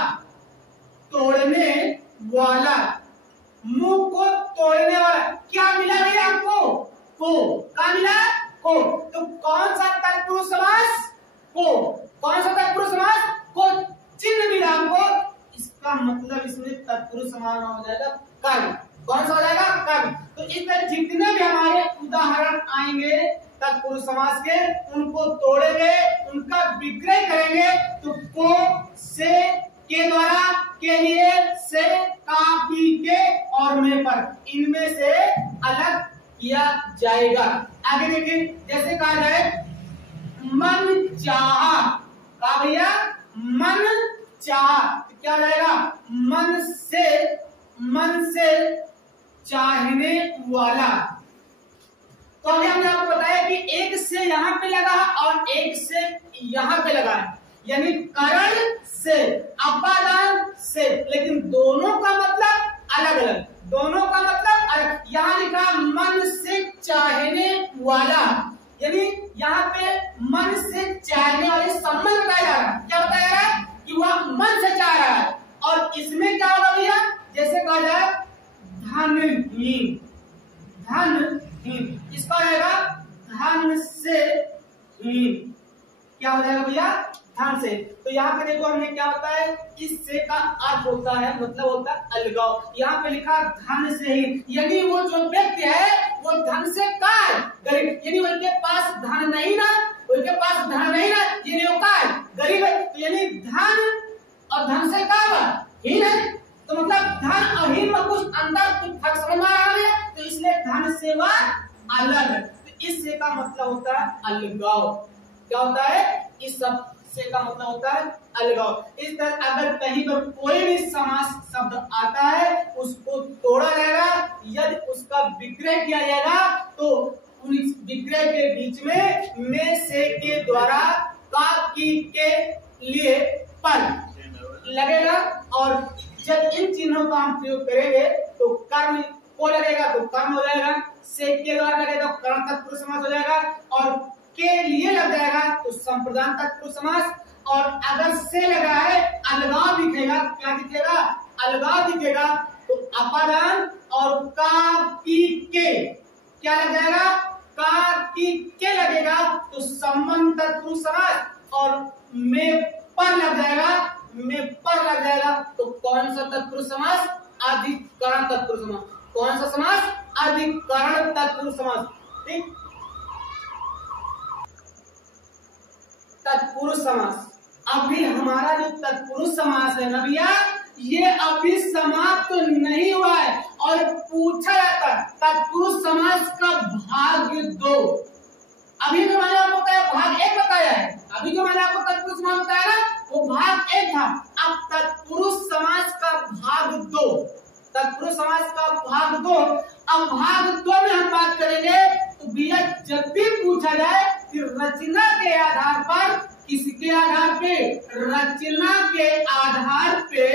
क्या मिला भैया आपको? को। क्या मिला? को। तो कौन सा तत्पुरुष समास? को। कौन सा तत्पुरुष समास? को चिन्ह मिला हमको, इसका मतलब इसमें तत्पुरुष समास हो जाएगा कर्म। कौन सा हो जाएगा? कर्म। तो इस तरह जितने भी हमारे उदाहरण आएंगे तत्पुरुष समास के, उनको तोड़ेंगे, उनका विग्रह करेंगे। तो को, से, के द्वारा, के लिए, से, का, की, के और में, पर, इनमें से अलग किया जाएगा। आगे देखिए, जैसे कहा जाए मन चाहा। कहा भैया? मन चाहा। तो क्या जाएगा? मन से चाहने वाला। तो अभी हमने आपको बताया कि एक से यहाँ पे लगा और एक से यहाँ पे लगा है। यानी करण से, अपादान से, लेकिन दोनों का मतलब अलग अलग, दोनों का मतलब अलग। यहाँ लिखा मन से चाहने वाला, यानी यहाँ पे मन से चाहने वाले संबंध बताया जा रहा है। क्या बताया जा रहा है कि वह मन से चाह रहा है। और इसमें क्या होगा भैया, जैसे कहा जाए धनहीन, धनहीन, इसका रहेगा धन से हीन। क्या हो जाएगा भैया, धन से। तो यहाँ पे देखो हमने क्या बताया, इससे का अर्थ होता है, मतलब होता है अलगाव। यहाँ पे लिखा धन से हीन, यानी वो जो व्यक्ति है वो धन से का है, गरीब, यानी उनके पास धन नहीं ना, उनके पास धन नहीं ना, यानी वो का है, गरीब है। तो यानी धन और धन से का हीन है, तो मतलब धन और हीन में कुछ अंतर, कुछ फर्क समझ में आ रहा है, तो इसलिए धन से वह अलग है। तो इससे का मतलब होता है अलगाव। क्या होता है, इस सब से का मतलब होता है अलगाव। इस तरह अगर कहीं पर कोई भी समास शब्द आता है उसको तोड़ा जाएगा, यदि उसका विग्रह किया जाएगा तो उन विग्रह के बीच में से के द्वारा का की के लिए पर लगेगा, और जब इन चिन्हों का हम प्रयोग करेंगे तो कर्म को लगेगा तो कर्म हो जाएगा, से के द्वारा लगेगा तो कर्म तत्पुरुष समास हो जाएगा, और के लिए लग जाएगा तो संप्रदान तत्पुरुष समास। और अगर से लगा है अलगाव दिखेगा, क्या दिखेगा, अलगाव दिखेगा, तो अपादान और का की के क्या लग जाएगा, का की के लगेगा तो संबंध तत्पुरुष समास, और में पर लग जाएगा, में पर लग जाएगा तो कौन सा तत्पुरुष समास, अधिकरण तत्पुरुष समास। कौन सा समास, अधिकरण तत्पुरुष समास। ठीक, तत्पुरुष समास। अभी हमारा जो तत्पुरुष समास है ना भैया, ये अभी समाप्त तो नहीं हुआ है, और पूछा जाता है तत्पुरुष समास का भाग 2। अभी जो मैंने आपको बताया भाग 1 बताया है, अभी जो मैंने आपको तत्पुरुष समास बताया ना वो भाग 1 था। अब तत्पुरुष समास का भाग 2, तत्पुरुष समास का भाग 2। अब भाग 2 में हम बात करेंगे तो भैया जब भी पूछा जाए कि रचना के आधार पर, किसके आधार पे, रचना के आधार पे,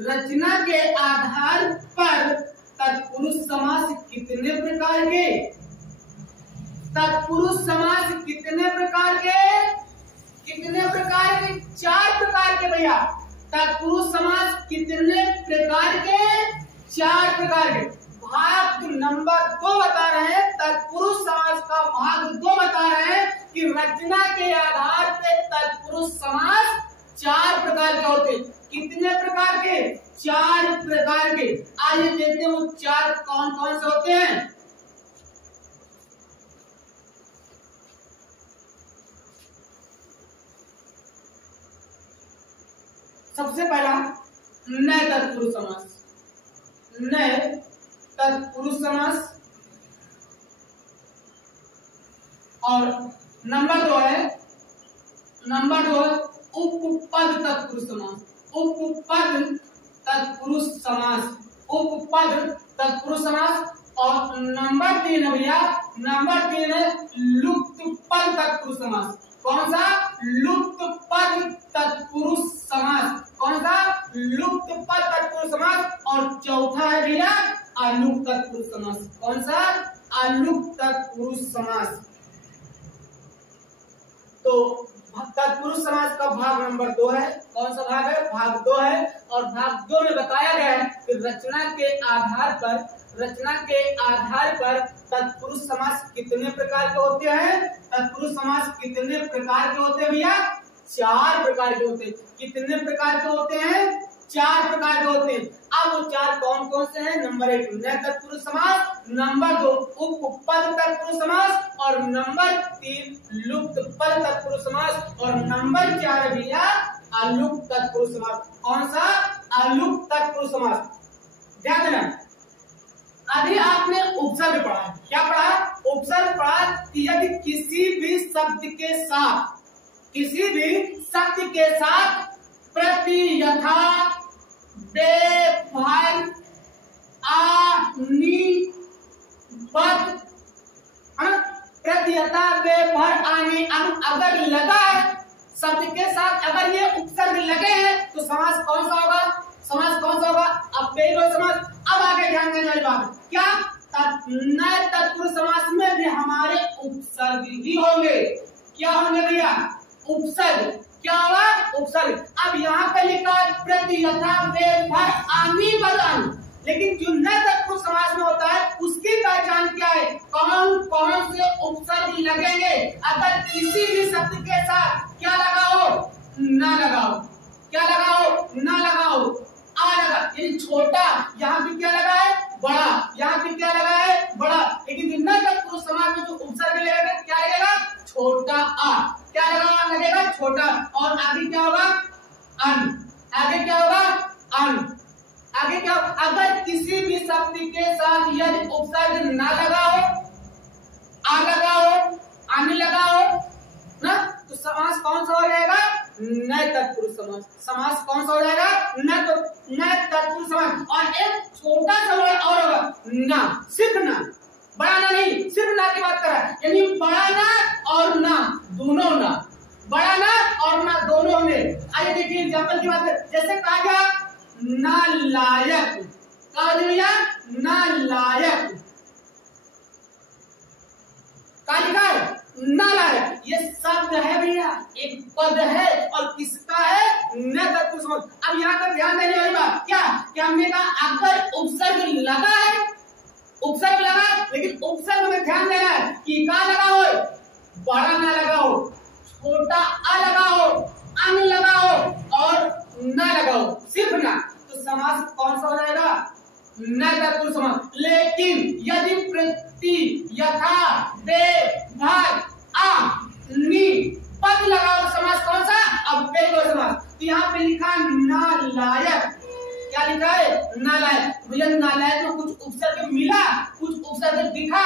रचना के आधार पर तत्पुरुष समास कितने प्रकार के, तत्पुरुष समास कितने प्रकार के, कितने प्रकार के, 4 प्रकार के भैया। तत्पुरुष समास कितने प्रकार के, 4 प्रकार के। भाग नंबर 2 बता रहे हैं, तत्पुरुष समास का भाग 2 बता रहे हैं कि रचना के आधार पे तत्पुरुष समास 4 प्रकार के होते हैं। कितने प्रकार के, 4 प्रकार के। आइए देखते हैं वो 4 कौन कौन से होते हैं। सबसे पहला नए तत्पुरुष समास, नए तत्पुरुष समास। और नंबर 2 है, नंबर 2 उपपद तत्पुरुष समास, उपपद तत्पुरुष समास, उपपद तत्पुरुष समास। और नंबर 3 है भैया, नंबर 3 है लुप्त पद तत्पुरुष समास। कौन सा, लुप्त पद तत्पुरुष समास। कौन सा, लुप्त पद तत्पुरुष समास। और चौथा है भैया अलुप्त तत्पुरुष समास। कौन सा, अलुप्त तत्पुरुष समास। तो तत्पुरुष समास का भाग नंबर 2 है। कौन सा भाग है, भाग 2 है। और भाग 2 में बताया गया है कि रचना के आधार पर, रचना के आधार पर तत्पुरुष समास कितने प्रकार के होते हैं। तत्पुरुष समास कितने प्रकार के होते हैं भैया, 4 प्रकार के होते हैं। कितने प्रकार के होते हैं, 4 प्रकार के होते हैं। अब वो 4 कौन कौन से हैं। नंबर 1 नए तत्पुरुष समास, नंबर 2 उपपद तत्पुरुष समास, और नंबर 3 लुप्त पद तत्पुरुष समास, और नंबर 4 भैया अलुप्त तत्पुरुष समास। कौन सा, अलुप्त तत्पुरुष समास। ध्यान देना, अभी आपने उपसर्ग पढ़ा। क्या पढ़ा, उपसर्ग पढ़ा कि यदि किसी भी शब्द के साथ, किसी भी शब्द के साथ प्रति, यथा, बे, भर, आ, नी, बद, प्रति, यथा, बे, भर, आनी, अगर लगा है शब्द के साथ अगर ये उपसर्ग लगे हैं तो समास कौन सा होगा? समास कौन सा होगा? अव्ययी भाव समास। अब आगे ध्यान देने वाली बात क्या, नए तत्पुरुष समास में भी हमारे उपसर्ग ही होंगे। क्या होंगे भैया? उपसर्ग। क्या होगा? उपसर्ग। अब यहाँ पे लिखा है प्रति यथा वेद भर आनी बदन, लेकिन जो नए तत्पुरुष समास में होता है उसकी पहचान क्या है? कौन कौन से उपसर्ग लगेंगे? अगर किसी भी शब्द के साथ क्या लगाओ? ना लगाओ। क्या लगाओ? ना लगाओ। आ लगा, यानी छोटा, यहाँ पे क्या लगा है? बड़ा। यहाँ पे क्या लगा है? बड़ा। लेकिन जो नए तत्पुरुष समास में जो उपसर्ग लगेगा क्या लगेगा? छोटा आ। क्या लगेगा? छोटा। और आगे क्या होगा? अन। आगे क्या होगा? अन। आगे क्या? अगर किसी भी शब्द के साथ यदि उपसर्ग ना लगाओ, आ लगाओ, आने लगाओ ना, तो समास कौन सा हो जाएगा? नए तत्पुरुष समास। समास कौन सा हो जाएगा? नए तत्पुरुष समास। और एक छोटा सा वर्ड और होगा, ना। सिर्फ ना, बड़ा ना नहीं, सिर्फ ना की बात कर रहा है। यानी बड़ा ना और ना, दोनों ना। बड़ा ना और ना दोनों में। आइए देखिए एग्जाम्पल की बात करें। जैसे कहा गया नालायक। कहा भैया? नालायक। कहा लिखा है? नालायक। ये शब्द है भैया, एक पद है और किसका है? नए तत्पुरुष समास। अब यहाँ पर ध्यान देने वाली बात क्या, कि हमने कहा अगर उपसर्ग लगा है, उपसर्ग लगा, लेकिन उपसर्ग में ध्यान देना है कि कहाँ लगा हो? बड़ा ना लगाओ, छोटा आ लगाओ, अन लगाओ और ना लगाओ, सिर्फ ना। तो समास कौन सा हो जाएगा? नए तत्पुरुष समास। लेकिन यदि प्रति यथा दे भाग आ नी पद लगाओ, समास कौन सा? अव्ययी भाव समास। तो यहाँ पे लिखा नालायक। क्या लिखा है? नालायक। भैया नालायक में कुछ उपसर्ग मिला, कुछ उपसर्ग दिखा,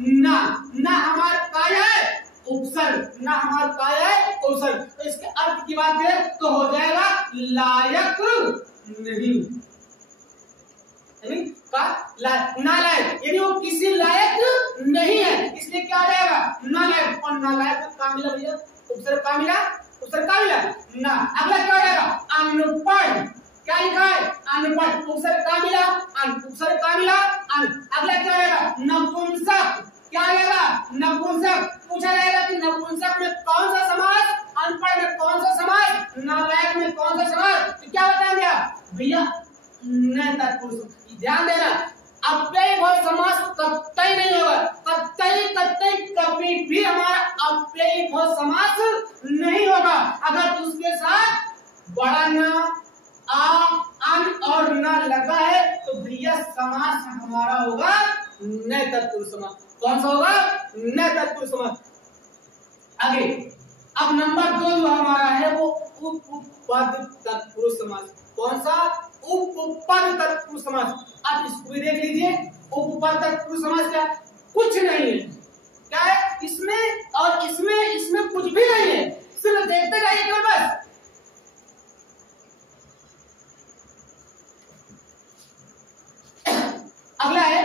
ना। ना हमारा काय है? उपसर्ग। ना हमारा काय है? उपसर्ग। तो इसके अर्थ की बात है तो हो जाएगा लायक नहीं। नालायक, यानी वो किसी लायक नहीं है, इसलिए क्या आ जाएगा? नालायक। और नालायक को क्या मिला भैया? उपसर्ग का मिला। उपसर्ग का मिला ना। अगला क्या हो जाएगा? अनपढ़। क्या लिखा है? अनपढ़। उपसर्ग का मिला, उपसर्ग का मिला, अगला क्या आएगा? नपुंसक। क्या आएगा? नपुंसक। पूछा जाएगा कि नपुंसक में कौन सा समास? अनपढ़ में कौन सा समास? नालायक में कौन सा समास? तो क्या बताएंगे आप भैया? नए तत्पुरुष। ध्यान देना, अव्ययी भाव समास कतई नहीं होगा। कतई कभी भी हमारा अव्ययी भाव समास नहीं होगा अगर उसके साथ बड़ा ना, आ, अन और ना लगा है, तो भैया समास हमारा होगा नए तत्पुरुष समास। कौन सा होगा? नए तत्पुरुष समास। आगे अब नंबर 2 जो हमारा है वो उपपद तत्पुरुष समास। कौन सा? उपपद तत्पुरुष समास। आप इसको भी देख लीजिए। उपपद तत्पुरुष समास क्या? कुछ नहीं है। क्या है इसमें? और इसमें कुछ भी नहीं है, सिर्फ देखते जाइए केवल बस। अगला है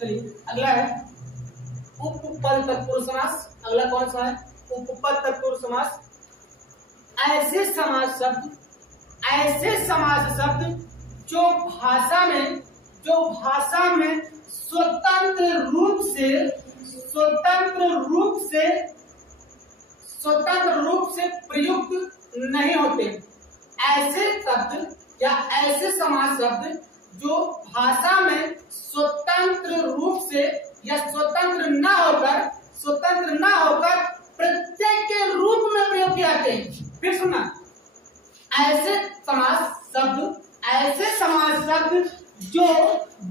चलिए अगला है उपपद तत्पुरुष समास। अगला कौन सा है? उपपद तत्पुरुष समास। ऐसे समास शब्द जो भाषा में स्वतंत्र रूप से प्रयुक्त नहीं होते। ऐसे शब्द या ऐसे समास शब्द जो भाषा में स्वतंत्र रूप से या स्वतंत्र न होकर प्रत्यय के रूप में प्रयोग किए जाते हैं। फिर सुनना, ऐसे समास शब्द जो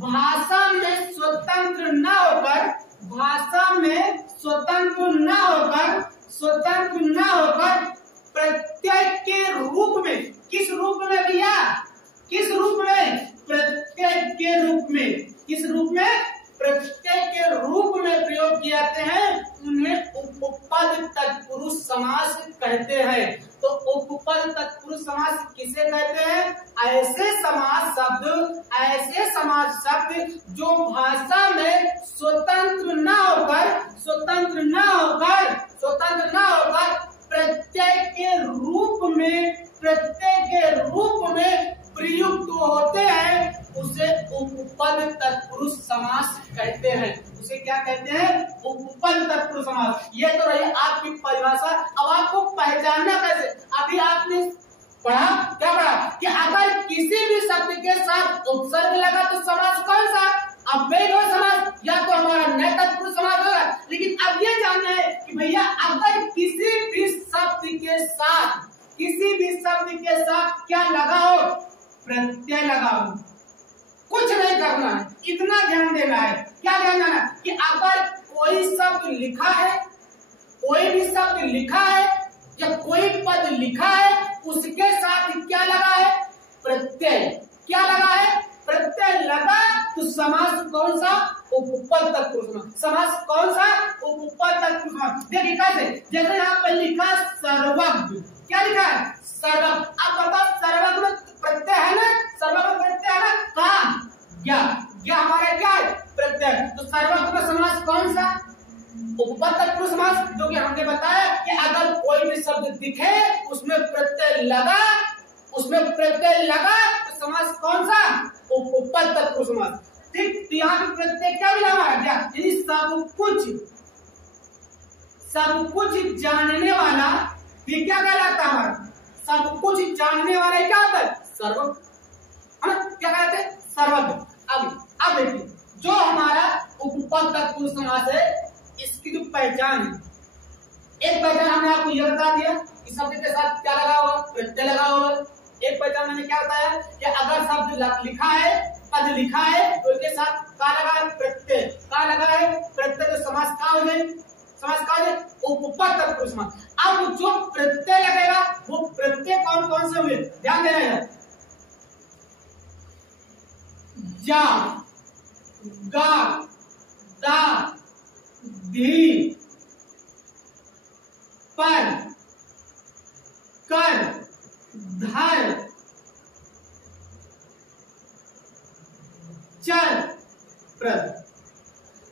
भाषा में स्वतंत्र न होकर प्रत्यय के रूप में, किस रूप में भैया? किस रूप में? प्रत्यय के रूप में। किस रूप में? प्रत्यय के रूप में प्रयोग किए जाते हैं, उन्हें उपपद तत्पुरुष समास कहते हैं। तो उपपद तत्पुरुष समास किसे कहते हैं? ऐसे समास शब्द ऐसे समास शब्द जो भाषा में स्वतंत्र न होकर रूप में प्रयुक्त होते हैं, उसे उपपद तत्पुरुष समास कहते हैं। उसे क्या कहते हैं? उपपद तत्पुरुष समास। ये तो रही आपकी परिभाषा। अब आपको पहचानना कैसे? अभी आपने पढ़ा, क्या पढ़ा कि अगर किसी भी शब्द के साथ उपसर्ग लगा तो समास कौन सा? अव्ययी समास या तो हमारा नए तत्पुरुष समास होगा। लेकिन अब ये जानना है कि भैया अगर किसी भी शब्द के साथ क्या लगाओ? प्रत्यय लगाओ। कुछ नहीं करना है, इतना ध्यान देना है। क्या ध्यान देना है कि अगर कोई शब्द लिखा है, कोई भी शब्द लिखा है या कोई पद लिखा है, उसके साथ क्या लगा है? प्रत्यय। क्या लगा है? प्रत्यय लगा तो समास कौन सा? उपपद तत्पुरुष समास। कौन सा? उपपद तत्पुरुष समास। देखिए कैसे, जैसे यहाँ पर लिखा सर्वज्ञ। क्या लिखा है? सर्वज्ञ। अब बताओ सर्वज्ञ में प्रत्यय है ना? सर्वज्ञ में प्रत्यय है ना? कहाँ? ज्ञ हमारा क्या है? प्रत्यय। तो सर्वज्ञ में समास कौन सा? उपपद तत्पुरुष समास। जो कि हमने बताया कि अगर कोई भी शब्द दिखे उसमें प्रत्यय लगा तो समास कौन सा? उपपद तत्पुरुष समास। ठीक, तो यहाँ पे प्रत्यय क्या मिला हमारा? क्या? यानी सब कुछ जानने वाला ये क्या कहलाता है हमारा? सब कुछ जानने वाला क्या होता है? सर्वज्ञ। क्या कहते हैं? सर्वज्ञ। अब देखिए, जो हमारा उपपद तत्पुरुष समास है, इसकी जो पहचान है, एक पहचान हमने आपको यह बता दिया कि शब्द के साथ क्या लगा होगा? प्रत्यय लगा होगा। एक पहचान मैंने क्या बताया कि अगर शब्द लिखा है, पद लिखा है, तो उसके साथ का लगा है? प्रत्यय। का लगा है? प्रत्यय। तो समास का हो जाए? उपपद तत्पुरुष समास। अब जो प्रत्यय लगेगा वो प्रत्यय कौन कौन से हुए? ध्यान देना है। जा, गा, दा, धी, पर, कर, धर, चर, प्रद।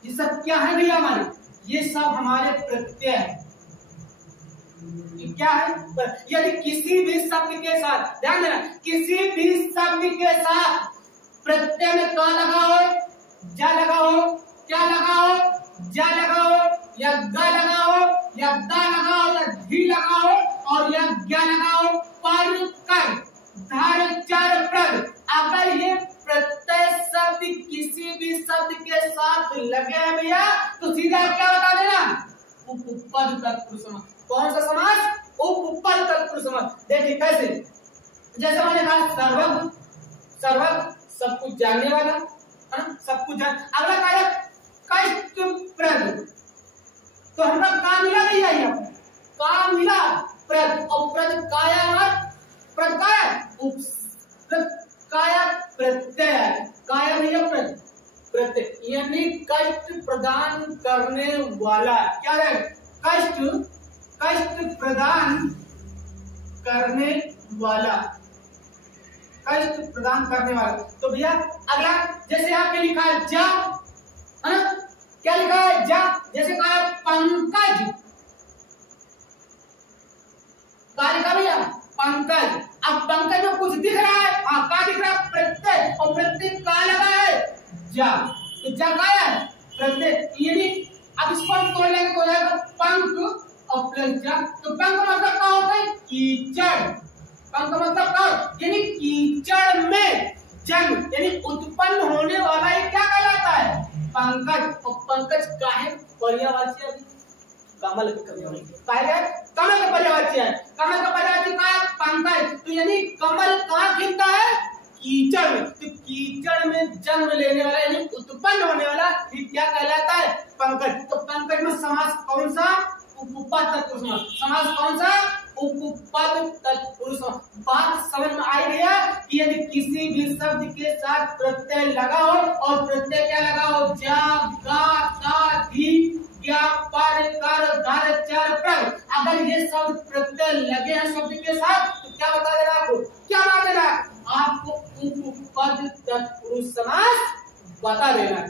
ये सब क्या है भैया हमारे? ये सब हमारे प्रत्यय है। क्या है? यदि किसी भी शब्द के साथ, ध्यान देना, किसी भी शब्द के साथ प्रत्यय में का लगा हो, जा लगा हो, क्या लगा हो, जा लगा हो, या ग लगा हो, या दा लगा हो, या धी लगा हो, और या ज्ञ लगा हो, पर, कर, धर, चर, प्रद। अगर ये प्रत्यय शब्द किसी भी शब्द के साथ लगे हैं भैया, तो सीधा क्या बता देना? उपपद तत्पुरुष समास। कौन सा समास? उपपद तत्पुरुष समास। देखिए कैसे, जैसे मैंने कहा सर्वज्ञ सब कुछ जानने वाला, सब कुछ जान। अगला कारक कष्टप्रद। तो हमरा का मिला भैया? यहाँ का मिला? प्रद। और प्रद काया, प्रद काया, काया प्रत्यय। काया भैया प्रत्यय, यानी कष्ट प्रदान करने वाला। क्या है? कष्ट प्रदान करने वाला। कष्ट प्रदान करने वाला। तो भैया अगला, जैसे यहाँ पे लिखा है जा, है ना? क्या लिखा है? जा। जैसे कहा है पंकज, क्या लिखा भैया? पंकज। अब पंकज में कुछ दिख रहा है? हाँ, क्या दिख रहा है? प्रत्यय। और प्रत्यय का लगा है? जा। तो जा का है? प्रत्यय। यानी अब इसको हम तोड़ लेंगे तो हो जाएगा पंक और प्लस जा। तो पंक मतलब क्या होता है? कीचड़। पंक मतलब क्या? यानी कीचड़ में जन्म, यानी उत्पन्न होने वाला ये क्या कहलाता है? पंकज। और पंकज का है? पर्यायवाची है। कमल का पर्यायवाची है। कमल का पर्यायवाची का है? पंकज। तो यानी कमल कहाँ खिलता है? कीचड़ में। तो कीचड़ में जन्म लेने वाला यानी उत्पन्न होने वाला ये क्या कहलाता है? पंकज। तो पंकज में समास कौन सा? उपपद तत्पुरुष समास। समास कौन सा? उपपद तत्पुरुष समास। बात समझ में आई भैया कि यदि किसी भी शब्द के साथ प्रत्यय लगा हो, और प्रत्यय क्या लगा हो? जा, गा, दा, धी, ज्ञ, पर, कर, धर, चर, प्रद। अगर ये शब्द प्रत्यय लगे हैं शब्द के साथ, तो क्या बता देना आपको? क्या बता देना आपको? उपपद तत्पुरुष तत्पुरुष समास बता देना है।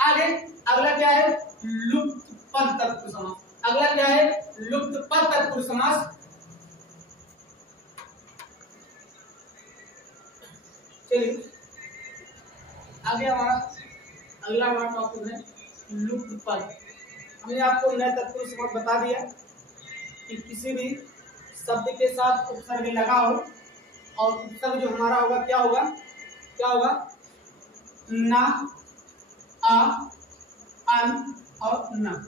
आगे अगला क्या है? लुप्त पद तत्पुरुष समास। अगला क्या है? लुप्त पद तत्पुरुष समास। चलिए आगे अगला हमारा टॉपिक है लुप्त पद। हमने आपको नए तत्पुरुष समास बता दिया कि किसी भी शब्द के साथ उपसर्ग लगा हो और उपसर्ग जो हमारा होगा क्या होगा? क्या होगा? ना, आ, अन और न।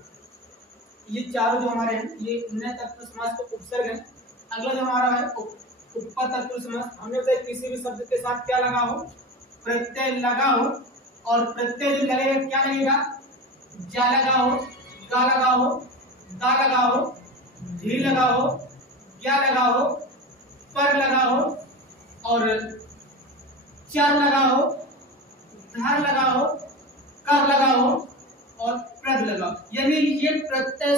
ये चारों जो हमारे हैं ये नए तत्पुरुष समास के उपसर्ग हैं। अगला जो हमारा है उपपद तत्पुरुष समास। हमने बताया किसी भी शब्द के साथ क्या लगा हो? प्रत्यय लगा हो, और प्रत्यय जो लगेगा क्या लगेगा? जा लगा हो, गा लगा हो, दा लगा हो, धी लगा हो, क्या लगा हो, पर लगा हो, और चर लगा हो, धार लगा हो, कर लगा हो और प्रद लगा हो। यानी ये प्रत्यय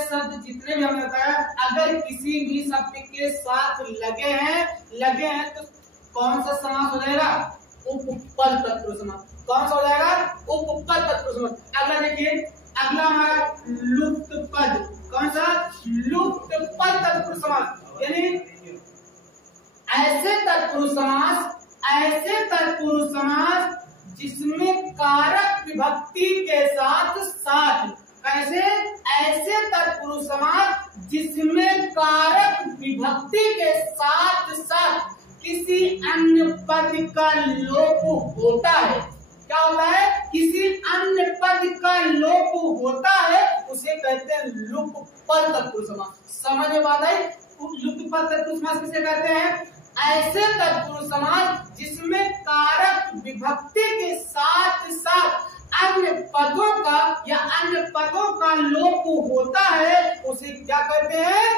शब्द जितने भी हमने बताया, अगर किसी भी शब्द के साथ लगे हैं तो कौन सा समास हो जाएगा? उपपद तत्पुरुष समास। कौन सा हो जाएगा? उपपद तत्पुरुष समास। अगला देखिए, अगला हमारा लुप्त पद। कौन सा? लुप्त पद तत्पुरुष समास। यानी ऐसे तत्पुरुष समास जिसमें कारक विभक्ति के साथ कैसे? ऐसे तत्पुरुष समास जिसमें कारक विभक्ति के साथ किसी अन्य पद का लोप होता है। क्या होता है? किसी अन्य पद का लोप होता है, उसे कहते हैं लुप्त पद तत्पुरुष समास। समझ में बात आई? लुप्त पद तत्पुरुष समास किसे कहते हैं? ऐसे तत्पुरुष समास जिसमें कारक विभक्ति के साथ अन्य पदों का लोप होता है, उसे क्या कहते हैं?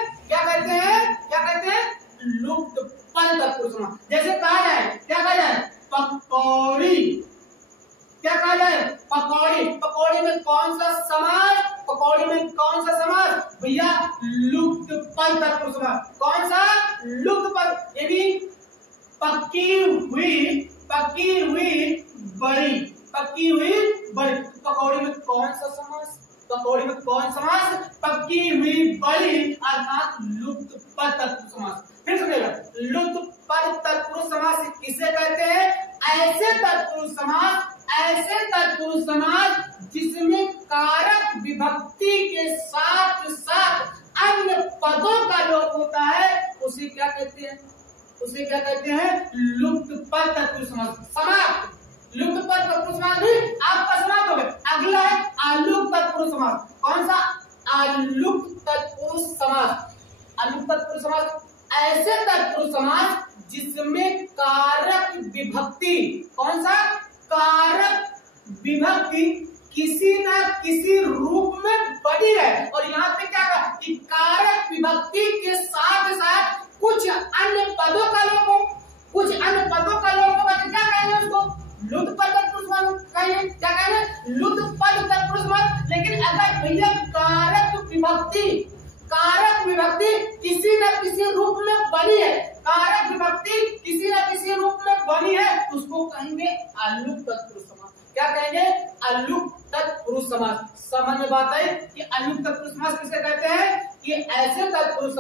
लुप्त पद तत्पुरुष समास। जैसे कहा जाए, क्या कहा जाए? पकौड़ी। क्या कहा जाए? पकौड़ी। पकौड़ी में कौन सा समास? भैया लुप्त पद तत्पुरुष समास। कौन सा? लुप्त पद। यानी पकी हुई बड़ी। पकौड़ी में कौन सा समास? पकी हुई बड़ी अर्थात लुप्त पद तत्पुरुष समास। फिर सुनिएगा, लुप्त पद तत्पुरुष समास किसे कहते हैं? ऐसे तत्पुरुष समास जिसमें कारक विभक्ति के साथ अन्य पदों का लोप होता है, उसे क्या कहते हैं? लुप्त पद तत्पुरुष समास। समाप्त। लुप्त पद तत्पुरुष समास भी आपका समाप्त हो गया। अगला है अलुप्त तत्पुरुष समास। कौन सा? अलुप्त तत्पुरुष समास। ऐसे तत्पुरुष समास जिसमें कारक विभक्ति, कौन सा? कारक विभक्ति किसी न किसी रूप में बनी है। और यहाँ पे क्या कहा कि कारक विभक्ति के साथ कुछ अन्य पदों का लोप हो, तो क्या कहेंगे उसको? लुप्त पद तत्पुरुष समास कहेंगे। क्या कहेंगे? लुप्त पद तत्पुरुष समास। लेकिन अगर भैया कारक विभक्ति किसी न किसी रूप में बनी है, उसको कहेंगे अलुप्त तत्पुरुष समास। क्या कहेंगे? अलुप्त तत्पुरुष समास। समझ में बात है कि अलुप्त तत्पुरुष समास किसे कहते हैं? कि ऐसे तत्पुरुष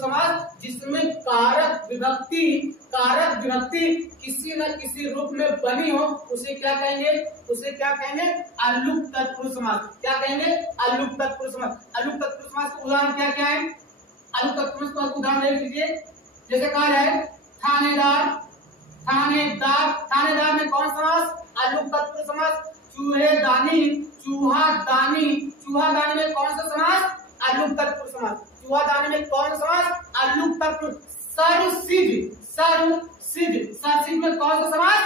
समास जिसमें कारक विभक्ति किसी न किसी रूप में बनी हो, उसे क्या कहेंगे? अलुप्त तत्पुरुष समास। क्या कहेंगे? अलुप्त तत्पुरुष समास। अलुप्त तत्पुरुष समास का उदाहरण क्या क्या है? अलुप्त तत्पुरुष का उदाहरण ले लीजिए। जैसे कहा जाए थानेदार में कौन समास? अलुप्त तत्पुरुष समास। चूहादानी में कौन सा समास? अलुप्त तत्पुरुष समास। चूहादानी में कौन सा समास? अलुप्त तत्पुरुष। सरसिज में कौन सा समास?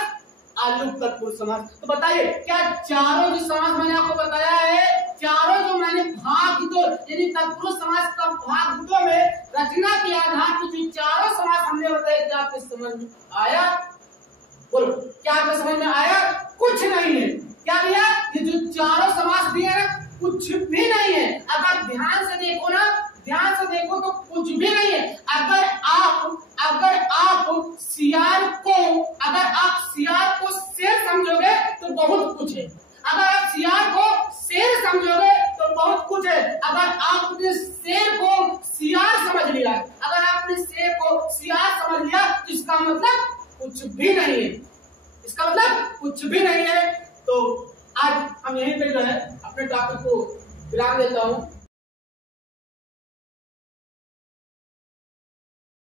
अलुप्त तत्पुरुष समास। तो बताइए, क्या चारों जो समास मैंने आपको बताया है, चारों जो मैंने भाग दो यानी तत्पुरुष समास का भाग दो में रचना के आधार पर जो चारों समास हमने बताया, क्या आपके समझ में आया? बोलो, क्या आपके समझ में आया? कुछ नहीं है। क्या भैया? ये जो चारों समास दिए ना, कुछ भी नहीं है। अगर ध्यान से देखो तो कुछ भी नहीं है। अगर आप इसका मतलब कुछ भी नहीं है, इसका मतलब कुछ भी नहीं है। तो आज हम यहीं पे जो है अपने टॉपिक को विराम देता हूँ।